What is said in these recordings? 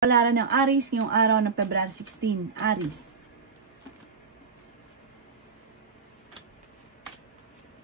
Kapalaran ng Aries ngayong araw ng February 16. Aries.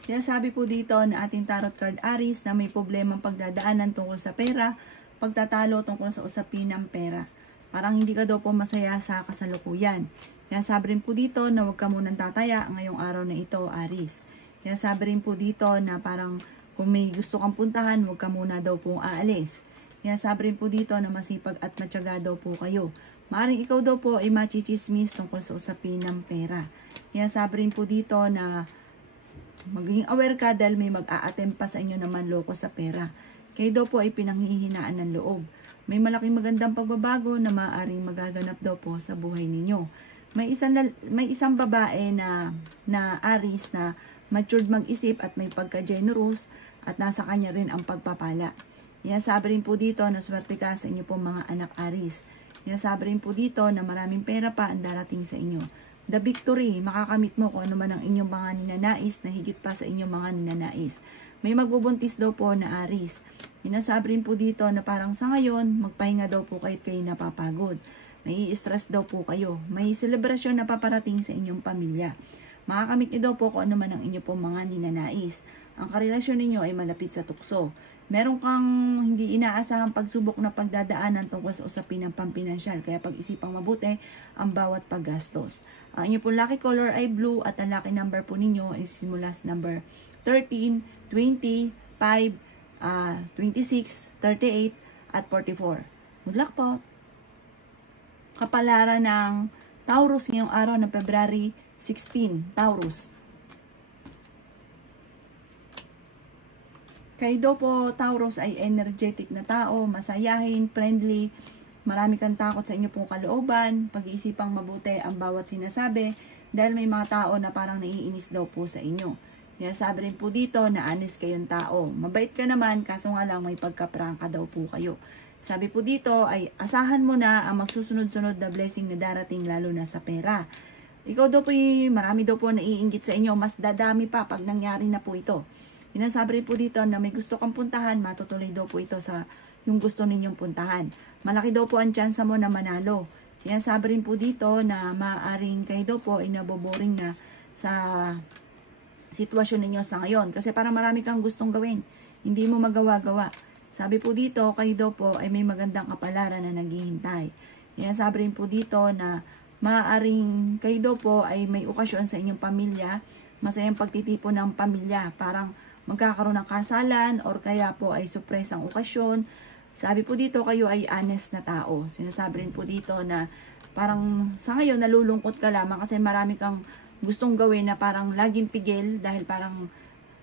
Kaya sabi po dito na ating tarot card Aries na may problemang pagdadaanan tungkol sa pera, pagtatalo tungkol sa usapin ng pera. Parang hindi ka daw po masaya sa kasalukuyan. Kaya sabi rin po dito na huwag ka munang tataya ngayong araw na ito, Aries. Kaya sabi rin po dito na parang kung may gusto kang puntahan, huwag ka muna daw pong aalis. Kaya sabi rin po dito na masipag at matyaga daw po kayo. Maaring ikaw daw po ay machichismis tungkol sa usapin ng pera. Kaya sabi rin po dito na magiging aware ka dahil may mag-a-attempt pa sa inyo naman loko sa pera. Kayo daw po ay pinanghihinaan ng loob. May malaking magandang pagbabago na maaaring magaganap daw po sa buhay ninyo. May isang babae na Aries na matured mag-isip at may pagka-generous at nasa kanya rin ang pagpapala. Kaya sabi rin po dito na swerte ka sa inyo pong mga anak Aries. Kaya sabi rin po dito na maraming pera pa ang darating sa inyo. The victory, makakamit mo kung ano man ang inyong mga ninanais na higit pa sa inyong mga ninanais. May magbubuntis daw po na Aries. Sinasabi rin po dito na parang sa ngayon, magpahinga daw po kayo napapagod. May stress daw po kayo. May selebrasyon na paparating sa inyong pamilya. Makakamit niyo daw po kung ano man ang inyong pong mga ninanais. Ang karelasyon ninyo ay malapit sa tukso. Meron kang hindi inaasahang pagsubok na pagdadaanan tungkol sa usapin ng pampinansyal. Kaya pag-isipang mabuti ang bawat paggastos. Ang inyong pong lucky color ay blue at ang lucky number po ninyo is simula sa number 13, 20, 5, 26, 38, at 44. Good luck po! Kapalaran ng Taurus ngayong araw ng February 16. Taurus. Kayo daw po, Taurus, ay energetic na tao, masayahin, friendly, marami kang takot sa inyo pong kalooban, pag-iisipang mabuti ang bawat sinasabi, dahil may mga tao na parang naiinis daw po sa inyo. Kaya sabi rin po dito na honest kayong tao. Mabait ka naman, kaso nga lang may pagkaprangka daw po kayo. Sabi po dito ay asahan mo na ang magsusunod-sunod na blessing na darating lalo na sa pera. Ikaw daw po, marami daw po naiinggit sa inyo, mas dadami pa pag nangyari na po ito. Sinasabi rin po dito na may gusto kang puntahan, matutuloy daw po ito sa yung gusto ninyong puntahan. Malaki daw po ang tsansa mo na manalo. Sinasabi rin po dito na maaaring kayo daw po ay naboboring na sa sitwasyon ninyo sa ngayon. Kasi parang marami kang gustong gawin. Hindi mo magawa-gawa. Sabi po dito, kayo daw po ay may magandang kapalaran na naghihintay. Sinasabi rin po dito na maaaring kayo daw po ay may okasyon sa inyong pamilya. Masayang pagtitipon ng pamilya. Parang magkakaroon ng kasalan or kaya po ay surpresang okasyon. Sabi po dito, kayo ay honest na tao. Sinasabi rin po dito na parang sa ngayon nalulungkot ka lamang kasi marami kang gustong gawin na parang laging pigil dahil parang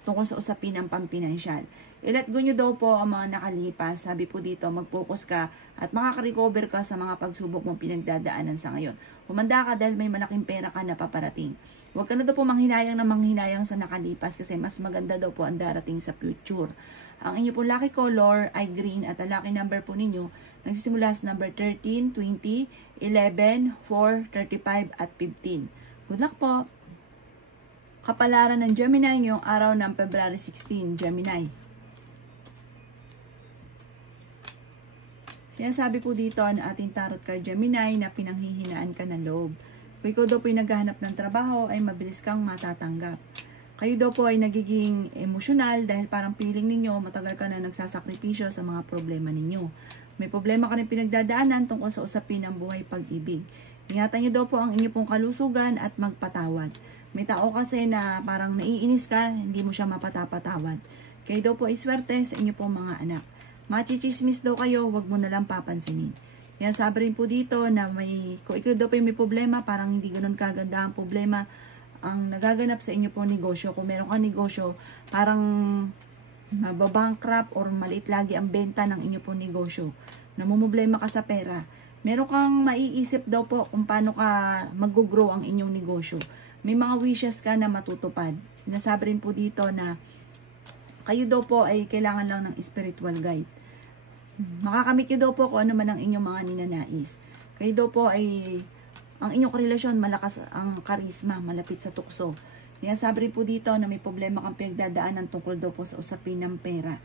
tungkol sa usapin ng pampinansyal. I-let go nyo daw po ang mga nakalipas. Sabi po dito, mag-focus ka at makaka-recover ka sa mga pagsubok mong pinagdadaanan sa ngayon. Humanda ka dahil may malaking pera ka na paparating. Huwag ka na daw po manghinayang sa nakalipas kasi mas maganda daw po ang darating sa future. Ang inyo po lucky color ay green at ang lucky number po ninyo nagsisimula sa number 13, 20, 11, 4, 35 at 15. Good luck po! Kapalaran ng Gemini ngayong araw ng February 16, Gemini. Sinasabi po dito na ating tarot card Gemini na pinanghihinaan ka ng loob. Kung ikaw daw po ay naghahanap ng trabaho ay mabilis kang matatanggap. Kayo daw po ay nagiging emosyonal dahil parang feeling ninyo matagal ka na nagsasakripisyo sa mga problema ninyo. May problema ka rin pinagdadaanan tungkol sa usapin ng buhay pag-ibig. Ingatan nyo daw po ang inyo pong kalusugan at magpatawad. May tao kasi na parang naiinis ka, hindi mo siya mapatapatawad. Kayo daw po ay swerte sa inyo pong mga anak. Machichismis daw kayo, wag mo na lang papansinin. Kaya sabi rin po dito na kung ikaw daw po may problema, parang hindi ganun kaganda ang problema ang nagaganap sa inyo pong negosyo. Kung meron kang negosyo, parang mababankrupt or maliit lagi ang benta ng inyo pong negosyo. Namumblema ka sa pera. Meron kang maiisip daw po kung paano ka mag-grow ang inyong negosyo. May mga wishes ka na matutupad. Sinasabi rin po dito na kayo daw po ay kailangan lang ng spiritual guide. Makakamit nyo daw po kung ano man ang inyong mga ninanais. Kayo daw po ay, ang inyong relasyon, malakas ang karisma, malapit sa tukso. Sabi rin po dito na may problema kang pinagdadaanan tungkol daw po sa usapin ng pera.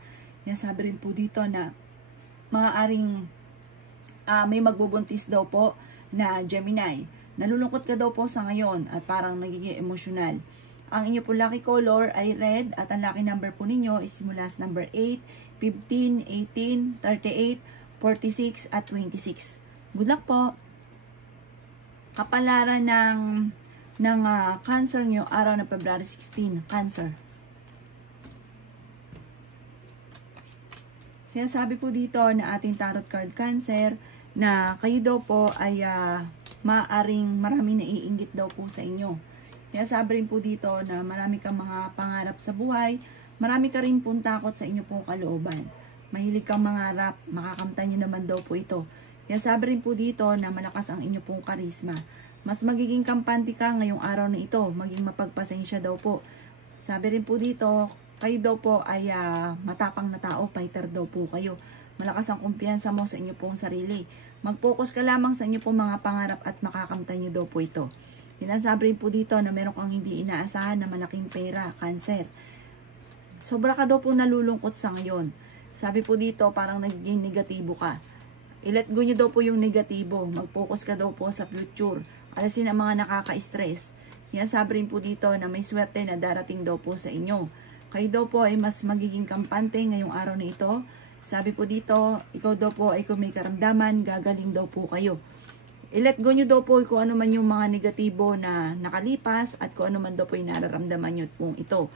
Sabi rin po dito na maaaring may magbubuntis daw po na Gemini. Nalulungkot ka daw po sa ngayon at parang nagiging emosyonal. Ang inyo po lucky color ay red at ang lucky number po ninyo is simula sa number 8, 15, 18, 38, 46 at 26. Good luck po! Kapalaran ng Cancer nyo araw ng February 16, Cancer. Kaya sabi po dito na ating tarot card Cancer na kayo daw po ay maaring marami naiinggit daw po sa inyo. Kaya sabi rin po dito na marami kang mga pangarap sa buhay, marami ka rin pong takot sa inyo pong kalooban. Mahilig kang mangarap, makakamtan nyo naman daw po ito. Kaya sabi rin po dito na malakas ang inyo pong karisma. Mas magiging kampante ka ngayong araw na ito, maging mapagpasensya daw po. Sabi rin po dito, kayo daw po ay matapang na tao, fighter daw po kayo. Malakas ang kumpiyansa mo sa inyo pong sarili. Mag-focus ka lamang sa inyo pong mga pangarap at makakamtan nyo daw po ito. Sinasabi rin po dito na meron kang hindi inaasahan na malaking pera, Cancer. Sobra ka daw po nalulungkot sa ngayon. Sabi po dito, parang nagiging negatibo ka. I-let go nyo daw po yung negatibo. Mag-focus ka daw po sa future. Alasin ang mga nakaka-stress. Sabi rin po dito na may swerte na darating daw po sa inyo. Kayo daw po ay mas magiging kampante ngayong araw na ito. Sabi po dito, ikaw daw po ay kung may karamdaman, gagaling daw po kayo. I-let go nyo daw po kung ano man yung mga negatibo na nakalipas at kung ano man daw po yung nararamdaman nyo pong ito.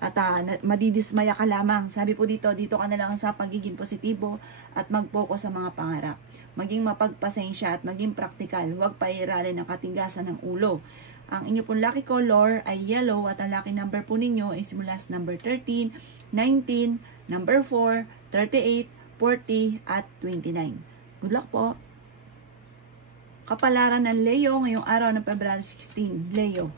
At madidismaya ka lamang. Sabi po dito ka na lang sa pagiging positibo at mag-focus sa mga pangarap. Maging mapagpasensya at maging praktikal. Huwag pairalin ng katigasan ng ulo. Ang inyo pong lucky color ay yellow at ang lucky number po ninyo ay simula sa number 13, 19, number 4, 38, 40 at 29. Good luck po! Kapalaran ng Leo ngayong araw ng February 16. Leo.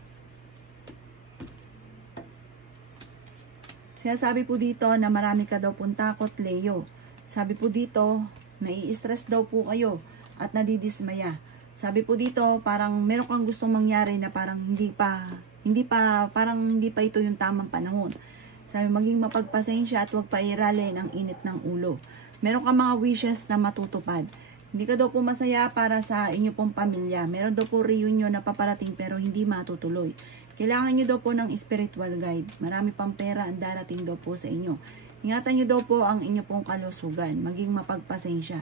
Sinasabi po dito na marami ka daw pong takot, Leo. Sabi po dito, nai-stress daw po kayo at nadidismaya. Sabi po dito, parang meron kang gustong mangyari na parang hindi pa ito yung tamang panahon. Sabi, maging mapagpasensya at huwag pairalin ang init ng ulo. Meron kang mga wishes na matutupad. Hindi ka daw po masaya para sa inyo pong pamilya. Meron daw po reunion na paparating pero hindi matutuloy. Kailangan nyo daw po ng spiritual guide. Marami pang pera ang darating daw po sa inyo. Ingatan nyo daw po ang inyo pong kalusugan. Maging mapagpasensya.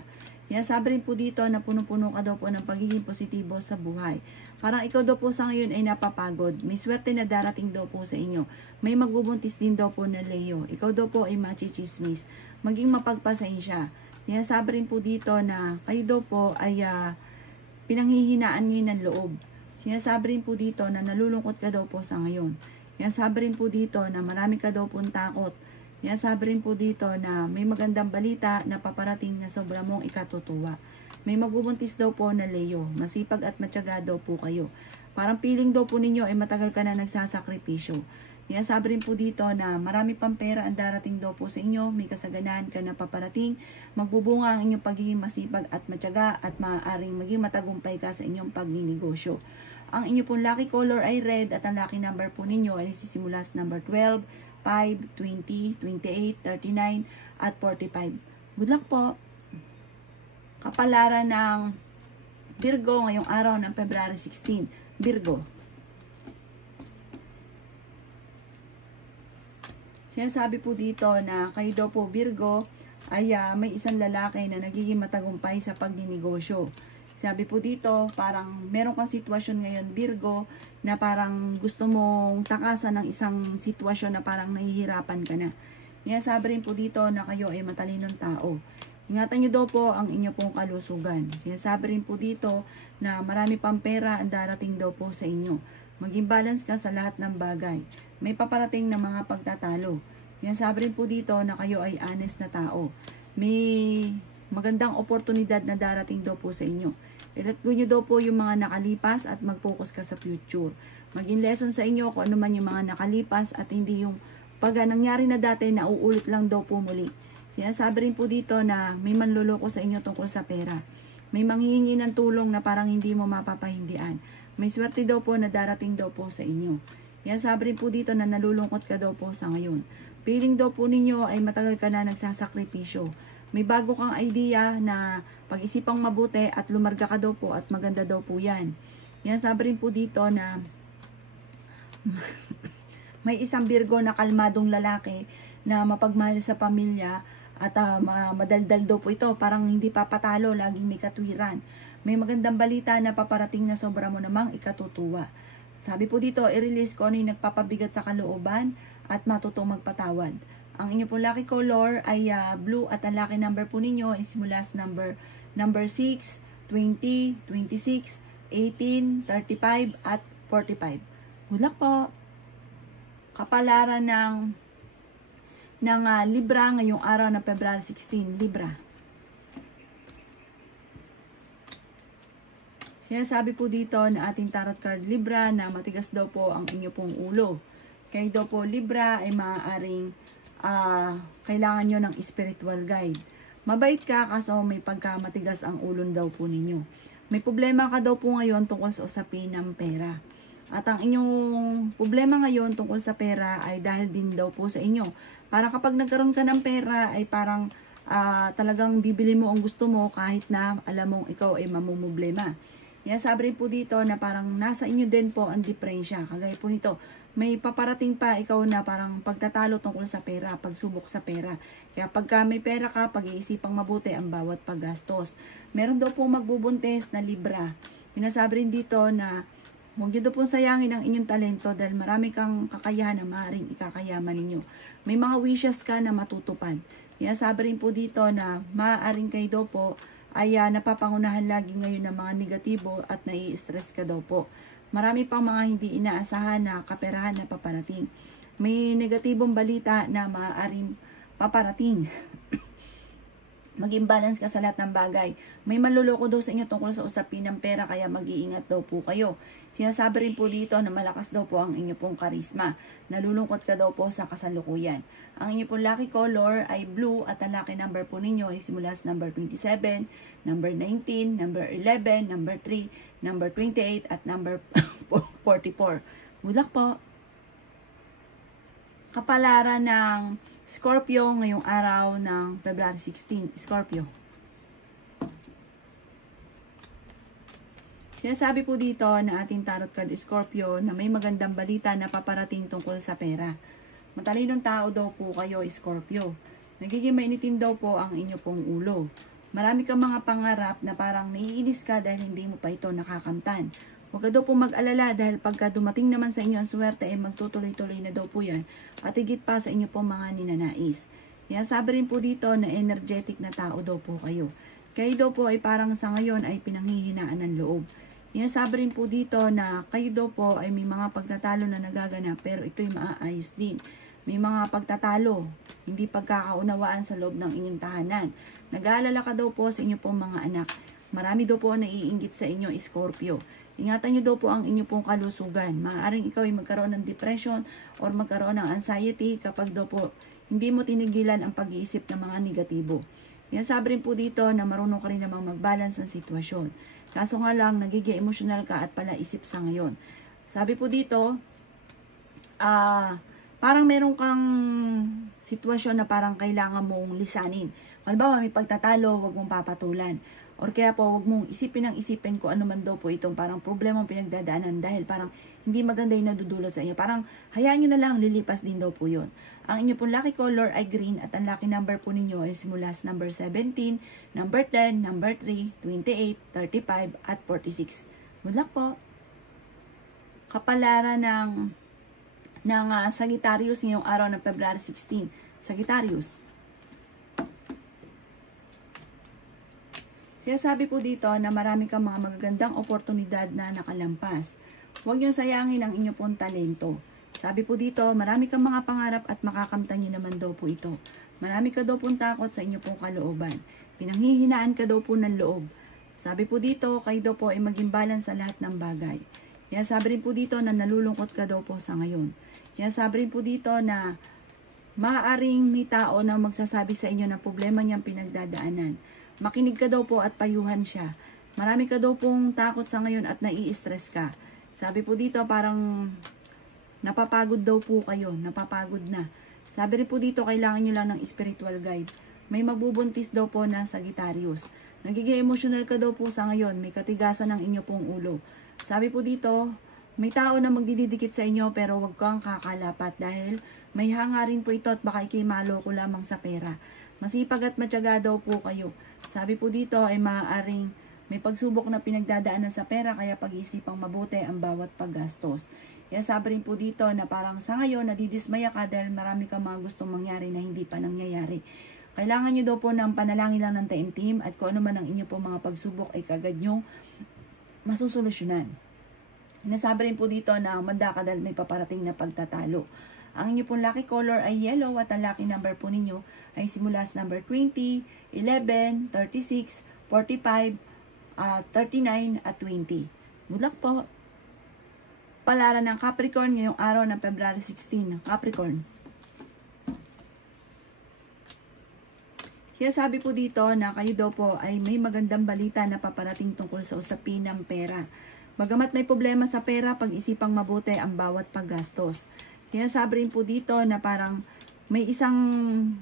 Sabi rin po dito na puno-puno ka daw po ng pagiging positibo sa buhay. Parang ikaw daw po sa ngayon ay napapagod. May swerte na darating daw po sa inyo. May magbubuntis din daw po na Leo. Ikaw daw po ay machichismis. Maging mapagpasensya. Sabi rin po dito na kayo daw po ay pinanghihinaan ngayon ng loob. Sinasabi rin po dito na nalulungkot ka daw po sa ngayon. Sinasabi rin po dito na marami ka daw pong takot. Sinasabi rin po dito na may magandang balita na paparating na sobra mong ikatutuwa. May magbubuntis daw po na Leo. Masipag at matyaga daw po kayo. Parang feeling daw po ninyo ay matagal ka na nagsasakripisyo. Sinasabi rin po dito na marami pang pera ang darating daw po sa inyo. May kasaganan ka na paparating. Magbubunga ang inyong pagiging masipag at matyaga at maaaring maging matagumpay ka sa inyong pagninegosyo. Ang inyo pong lucky color ay red at ang lucky number po ninyo ay nagsisimula sa number 12, 5, 20, 28, 39 at 45. Good luck po! Kapalaran ng Virgo ngayong araw ng February 16. Virgo. Sinasabi po dito na kayo daw po Virgo ay may isang lalaki na nagiging matagumpay sa pagninegosyo. Sabi po dito, parang meron kang sitwasyon ngayon Virgo na parang gusto mong takasan ng isang sitwasyon na parang nahihirapan ka na. Sabi rin po dito na kayo ay matalinong tao. Ingatan nyo daw po ang inyo pong kalusugan. Sinasabi rin po dito na marami pang pera ang darating daw po sa inyo. Maging balance ka sa lahat ng bagay. May paparating na mga pagtatalo. Sabi rin po dito na kayo ay honest na tao. May magandang oportunidad na darating daw po sa inyo. I-let go nyo daw po yung mga nakalipas at mag-focus ka sa future. Maging lesson sa inyo kung ano man yung mga nakalipas at hindi yung pag nangyari na dati na uulit lang daw po muli. Sinasabi rin po dito na may manluloko sa inyo tungkol sa pera. May manghihingi ng tulong na parang hindi mo mapapahindian. May swerte daw po na darating daw po sa inyo. Sabi rin po dito na nalulungkot ka daw po sa ngayon. Feeling daw po ninyo ay matagal ka na nagsasakripisyo. May bago kang idea na pag-isipang mabuti at lumarga ka daw po at maganda daw po yan. Yan, sabi rin po dito na may isang Virgo na kalmadong lalaki na mapagmahal sa pamilya at madaldal daw po ito. Parang hindi papatalo, laging may katwiran. May magandang balita na paparating na sobra mo namang ikatutuwa. Sabi po dito, i-release ko ano yung nagpapabigat sa kalooban at matutong magpatawad. Ang inyo po lucky color ay blue at ang lucky number po ninyo ay simula sa number 6, 20, 26, 18, 35 at 45. Good luck po! Kapalaran ng Libra ngayong araw na February 16, Libra. Sinasabi po dito na ating tarot card Libra na matigas daw po ang inyo pong ulo. Kayo daw po Libra ay maaaring kailangan nyo ng spiritual guide. Mabait ka kaso may pagkamatigas ang ulo daw po ninyo. May problema ka daw po ngayon tungkol sa usapin ng pera. At ang inyong problema ngayon tungkol sa pera ay dahil din daw po sa inyo. Parang kapag nagkaroon ka ng pera ay parang talagang bibili mo ang gusto mo kahit na alam mong ikaw ay mamumblema. Yan, sabi rin po dito na parang nasa inyo din po ang diferensya. Kagaya po nito, may paparating pa ikaw na parang pagtatalo tungkol sa pera, pagsubok sa pera. Kaya pagka may pera ka, pag-iisipang mabuti ang bawat paggastos. Meron daw po magbubuntis na Libra. Sinasabi rin dito na huwag nyo daw po sayangin ang inyong talento dahil marami kang kakayahan na maaaring ikakayaman ninyo. May mga wishes ka na matutupad. Sinasabi rin po dito na maaaring kayo daw po ay napapangunahan lagi ngayon ng mga negatibo at nai-stress ka daw po. Marami pang mga hindi inaasahan na kaperahan na paparating. May negatibong balita na maaaring paparating. Maging balance ka sa lahat ng bagay. May manluloko daw sa inyo tungkol sa usapin ng pera kaya mag-iingat daw po kayo. Sinasabi rin po dito na malakas daw po ang inyo pong karisma. Nalulungkot ka daw po sa kasalukuyan. Ang inyo pong lucky color ay blue at ang lucky number po ninyo ay simula sa number 27, number 19, number 11, number 3, number 28 at number 44. Good luck po! Kapalaran ng Scorpio ngayong araw ng February 16. Scorpio. Sinasabi po dito na ating tarot card Scorpio na may magandang balita na paparating tungkol sa pera. Matalinong tao daw po kayo, Scorpio. Nagiging mainitin daw po ang inyo pong ulo. Marami kang mga pangarap na parang naiinis ka dahil hindi mo pa ito nakakamtan. Huwag ka daw po mag-alala dahil pagka dumating naman sa inyo ang swerte ay magtutuloy-tuloy na daw po yan at higit pa sa inyo po mga ninanais. Yan, sabi rin po dito na energetic na tao daw po kayo. Kayo daw po ay parang sa ngayon ay pinanghihinaan ng loob. Yan, sabi rin po dito na kayo daw po ay may mga pagtatalo na nagaganap pero ito'y maaayos din. May mga pagtatalo, hindi pagkakaunawaan sa loob ng inyong tahanan. Nag-aalala ka daw po sa inyo pong mga anak. Marami daw po naiinggit sa inyo, Scorpio. Ingatan nyo daw po ang inyo pong kalusugan. Maaaring ikaw ay magkaroon ng depression or magkaroon ng anxiety kapag daw po hindi mo tinigilan ang pag-iisip ng mga negatibo. Yan, sabi rin po dito na marunong ka rin namang mag-balance ng sitwasyon. Kaso nga lang, nagiging emotional ka at palaisip sa ngayon. Sabi po dito, parang meron kang sitwasyon na parang kailangan mong lisanin. Halimbawa, may pagtatalo, huwag mong papatulan. Or kaya po, huwag mong isipin kung ano man daw po itong parang problema pinagdadaanan dahil parang hindi maganda yung nadudulot sa inyo. Parang hayaan nyo na lang, lilipas din daw po yun. Ang inyo pong lucky color ay green at ang lucky number po ninyo ay simula sa number 17, number 10, number 3, 28, 35 at 46. Good luck po! Kapalaran ng Sagittarius ngayong araw ng February 16. Sagittarius. Sinasabi po dito na marami kang mga magagandang oportunidad na nakalampas. Huwag niyong sayangin ang inyong pong talento. Sabi po dito, marami kang mga pangarap at makakamtan niyo naman daw po ito. Marami ka daw pong takot sa inyong pong kalooban. Pinanghihinaan ka daw po ng loob. Sabi po dito, kayo daw po ay maging balance sa lahat ng bagay. Kaya sabi rin po dito na nalulungkot ka daw po sa ngayon. Kaya sabi rin po dito na maaaring may tao na magsasabi sa inyo na problema niyang pinagdadaanan. Makinig ka daw po at payuhan siya. Marami ka daw pong takot sa ngayon at nai-stress ka. Sabi po dito parang napapagod daw po kayo. Napapagod na. Sabi rin po dito kailangan nyo lang ng spiritual guide. may magbubuntis daw po na Sagittarius. Nagiging emotional ka daw po sa ngayon, may katigasan ng inyo pong ulo. Sabi po dito, may tao na magdidikit sa inyo pero huwag kang kakalapat dahil may hangarin po ito at baka ikimalo ko lamang sa pera. Masipag at matyaga daw po kayo. Sabi po dito ay maaaring may pagsubok na pinagdadaanan sa pera kaya pag-iisipang mabuti ang bawat paggastos. Kaya sabi rin po dito na parang sa ngayon nadidismaya ka dahil marami kang mga gustong mangyari na hindi pa nangyayari. Kailangan nyo daw po ng panalangin lang ng taimtim at kung ano man ang inyo po mga pagsubok ay kagad nyong masusolusyonan. Nasabi rin po dito na manda ka dahil may paparating na pagtatalo. Ang inyo pong lucky color ay yellow at ang lucky number po ninyo ay simula sa number 20, 11, 36, 45, 39 at 20. Good luck po! Palaran ng Capricorn ngayong araw ng February 16. Capricorn. Kaya sabi po dito na kayo daw po ay may magandang balita na paparating tungkol sa usapin ng pera. Bagamat may problema sa pera, pag-isipang mabuti ang bawat paggastos. Kaya sabi rin po dito na parang may isang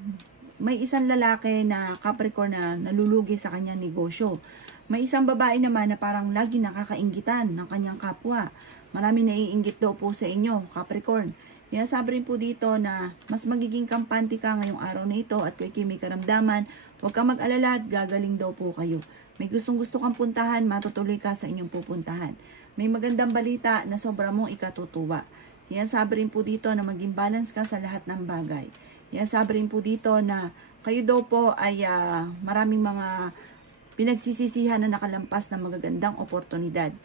lalaki na Capricorn na nalulugi sa kanyang negosyo. May isang babae naman na parang lagi nakakainggitan ng kanyang kapwa. Marami naiinggit daw po sa inyo, Capricorn. Kaya sabi rin po dito na mas magiging kampante ka ngayong araw na ito at kung may karamdaman, huwag kang mag-alala at gagaling daw po kayo. May gustong-gusto kang puntahan, matutuloy ka sa inyong pupuntahan. May magandang balita na sobra mong ikatutuwa. Yan sabi rin po dito na maging balance ka sa lahat ng bagay. Yan sabi rin po dito na kayo daw po ay maraming mga pinagsisisihan na nakalampas na magagandang oportunidad.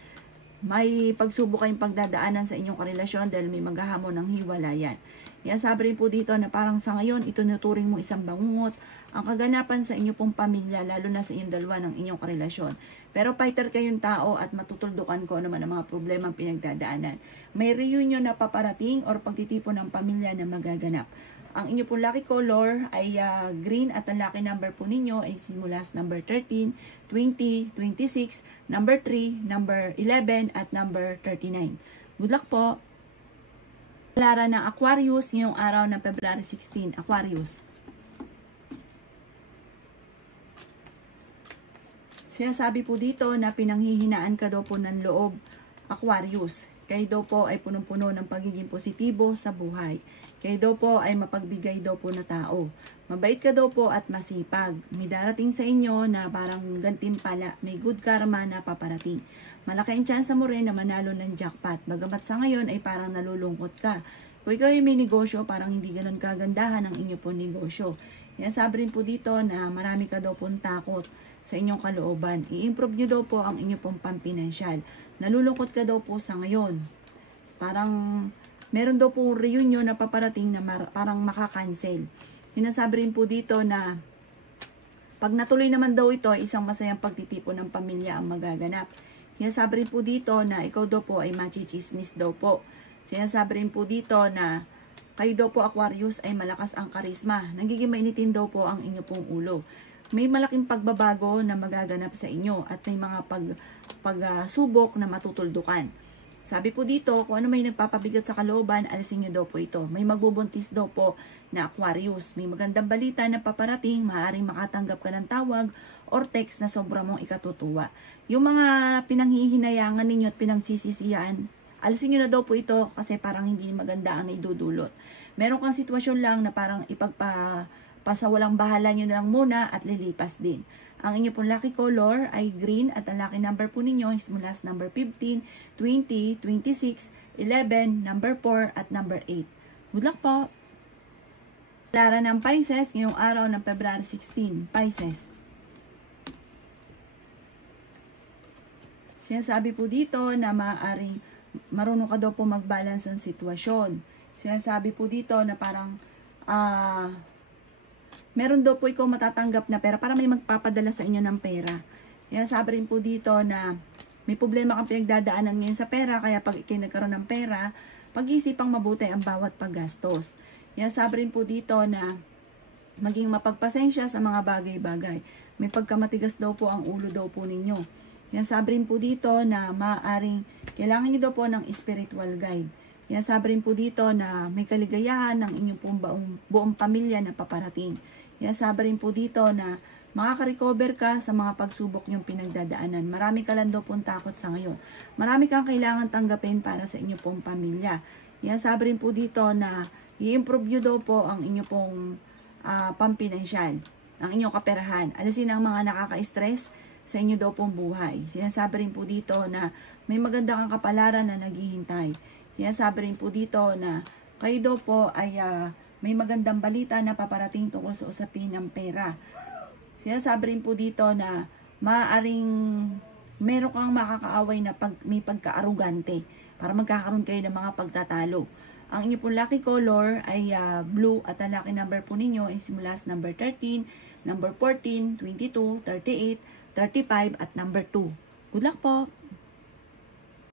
May pagsubok kayong pagdadaanan sa inyong karelasyon dahil may maghahamon ng hiwalayan. Yan sabi rin po dito na parang sa ngayon, itunuturing mo isang bangungot ang kaganapan sa inyong pong pamilya, lalo na sa inyong dalawa ng inyong karelasyon. Pero fighter kayong tao at matutuldukan ko naman ang mga problema pinagdadaanan. May reunion na paparating or pagtitipon ng pamilya na magaganap. Ang inyo pong lucky color ay green at ang lucky number po ninyo ay simula sa number 13, 20, 26, number 3, number 11 at number 39. Good luck po! Lara ng Aquarius ngayong araw ng February 16. Aquarius. Sinasabi po dito na pinanghihinaan ka daw po ng loob, Aquarius. Kayo daw po ay punong-puno ng pagiging positibo sa buhay. Kayo daw po ay mapagbigay daw po na tao. Mabait ka daw po at masipag. May darating sa inyo na parang gantimpala. May good karma na paparating. Malaki ang tsansa mo rin na manalo ng jackpot. Bagamat sa ngayon ay parang nalulungkot ka. Kung ikaw ay may negosyo, parang hindi ganun kagandahan ang inyo po negosyo. Yan sabi rin po dito na marami ka daw pong takot sa inyong kalooban. I-improve nyo daw po ang inyo pong pampinansyal. Nalulungkot ka daw po sa ngayon. Parang meron daw po reunion na paparating na parang makakancel. Sinasabi rin po dito na pag natuloy naman daw ito, isang masayang pagtitipon ng pamilya ang magaganap. Sinasabi rin po dito na ikaw daw po ay machichismis daw po. Sinasabi rin po dito na kayo daw po Aquarius ay malakas ang karisma. Nagiging mainitin daw po ang inyo pong ulo. May malaking pagbabago na magaganap sa inyo at may mga pagsubok na matutuldukan. Sabi po dito, kung ano may nagpapabigat sa kalooban, alisin nyo daw po ito. May magbubuntis daw po na Aquarius. May magandang balita na paparating, maaaring makatanggap ka ng tawag or text na sobra mong ikatutuwa. Yung mga pinanghihinayangan ninyo at pinangsisisiyan, alisin nyo na daw po ito kasi parang hindi maganda ang naidudulot. Meron kang sitwasyon lang na parang pasawalang bahala nyo na lang muna at lilipas din. Ang inyo pong lucky color ay green at ang lucky number po ninyo is mula sa number 15, 20, 26, 11, number 4 at number 8. Good luck po! Lara ng Pisces ngayong araw ng February 16. Pisces. Sinasabi po dito na maaaring marunong ka daw po mag-balance ng sitwasyon. Sinasabi po dito na parang meron daw po ikaw matatanggap na pera para may magpapadala sa inyo ng pera. Kaya sabi rin po dito na may problema kang pinagdadaanan ngayon sa pera, kaya pag ikay nagkaroon ng pera, pag-isipang mabuti ang bawat paggastos. Kaya sabi rin po dito na maging mapagpasensya sa mga bagay-bagay. May pagkamatigas daw po ang ulo daw po ninyo. Kaya sabi rin po dito na maaaring kailangan nyo daw po ng spiritual guide. Kaya sabi rin po dito na may kaligayahan ng inyong buong pamilya na paparating. Sinasabi rin po dito na makaka-recover ka sa mga pagsubok yung pinagdadaanan. Marami ka lang daw pong takot sa ngayon. Marami kang kailangan tanggapin para sa inyo pong pamilya. Sinasabi rin po dito na i-improve nyo daw po ang inyo pong pampinansyal, ang inyong kaperahan. Alisin ang mga nakaka-stress sa inyo daw pong buhay. Sinasabi rin po dito na may maganda kang kapalaran na naghihintay. Sinasabi rin po dito na kayo daw po ay may magandang balita na paparating tungkol sa usapin ng pera. Sinasabi rin po dito na maaaring meron kang makakaaway na may pagka-arugante para magkakaroon kayo ng mga pagtatalo. Ang inyo pong lucky color ay blue at ang lucky number po ninyo ay simula sa number 13, number 14, 22, 38, 35 at number 2. Good luck po!